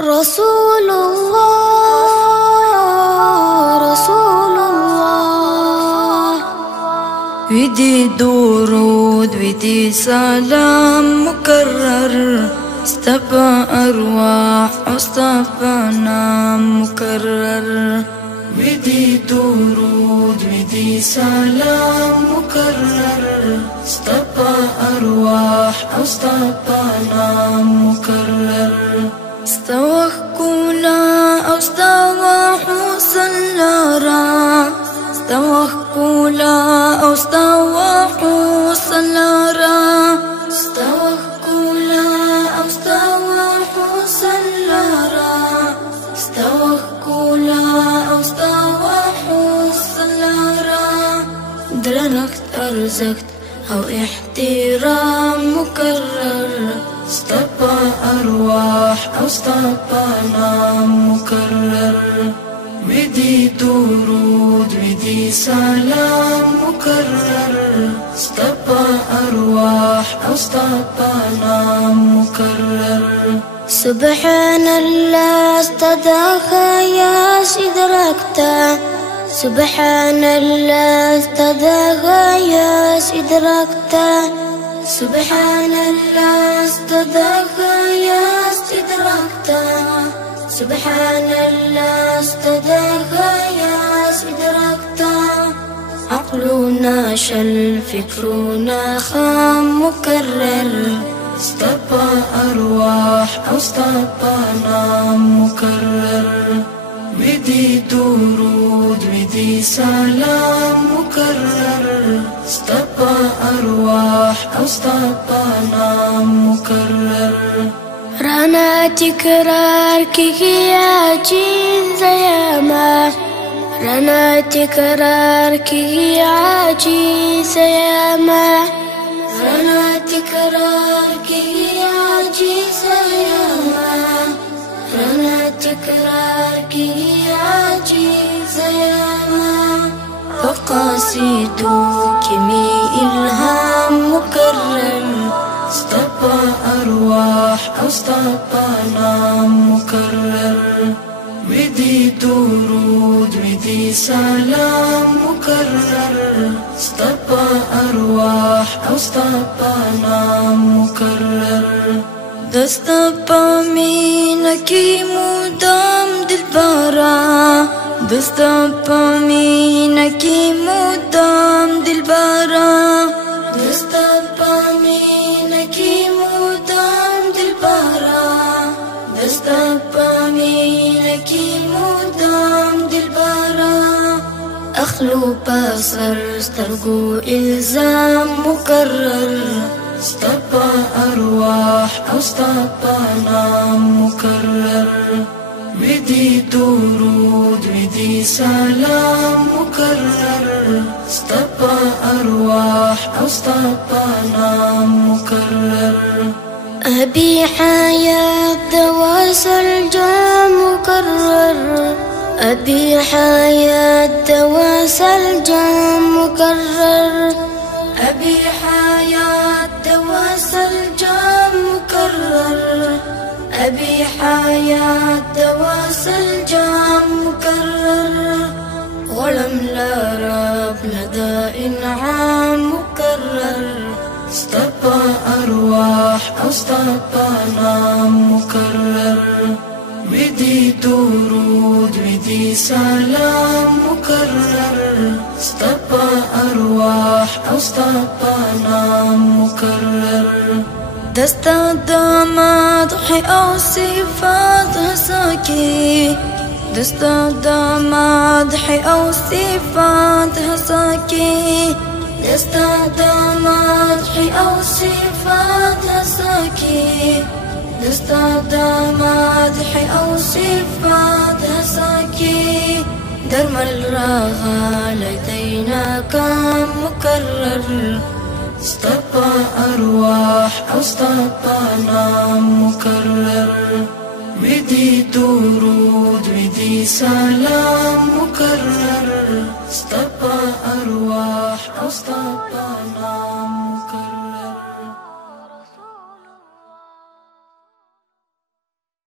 رسول الله رسول الله ودي درود ودي سلام مكرر استبى أرواح واصطفى نام مكرر ودي درود ودي سلام مكرر استبى أرواح واصطفى نام مكرر استوى كولا أو استوى حوصلارا استوى كولا أو استوى حوصلارا استوى كولا أو استوى حوصلارا استوى كولا أو استوى حوصلارا درنكت أرزقت أو احترام مكرر استبى أرواح أو استبى نام مكرر ودي درود ودي سلام مكرر استبى أرواح أو استبى نام مكرر سبحان الله استدعى يا سدركتا سبحان الله استدعى يا سدركتا سبحان الله استدعى يا سدركتا سبحان الله استدعى يا سدركتا عقلنا شل فكرنا خام مكرر استبى أرواح أو استبى نام مكرر ودي درود ودي سلام مكرر استبى أرواح أو استبى نام مكرر رانا تكرارك يا عجيز ياما رانا تكرارك يا عجيز ياما رانا تكرارك يا عجيز ياما رانا تكرارك يا عجيز ياما فقاصدوك مي إلهام مكرر استبى أرواح أو استبى نام مكرر ودي درود ودي سلام مكرر استبى أرواح أو استبى نام مكرر دستبى منك مدام دلبرا دستبى منك مدام دلبرا دستبى منك مدام دلبرا دستبى منك مدام دلبرا أخلو بصر استرقو إلزام مكرر استبى أرواح أو استبى نام مكرر ودي درود ودي سلام مكرر استبى أرواح أو استبى نام مكرر أبي حياة تواصل جام مكرر أبي حياة تواصل جام مكرر أبي حياة تواصل جام مكرر أبي حياة تواصل جام مكرر ولم لا رب لدى إنعام مكرر استبى أرواح أو استبى نام مكرر ودي درود ودي سلام مكرر استبى أرواح أو استبى نام مكرر دستا مدحي أو صفات هساكي دستا مدحي أو صفات هساكي دستا مدحي أو صفات هساكي دستا مدحي أو صفات هساكي درم الرغى لدينا كان مكرر استبى أرواح أو استبى نام مكرر ودي درود ودي سلام مكرر استبى أرواح أو استبى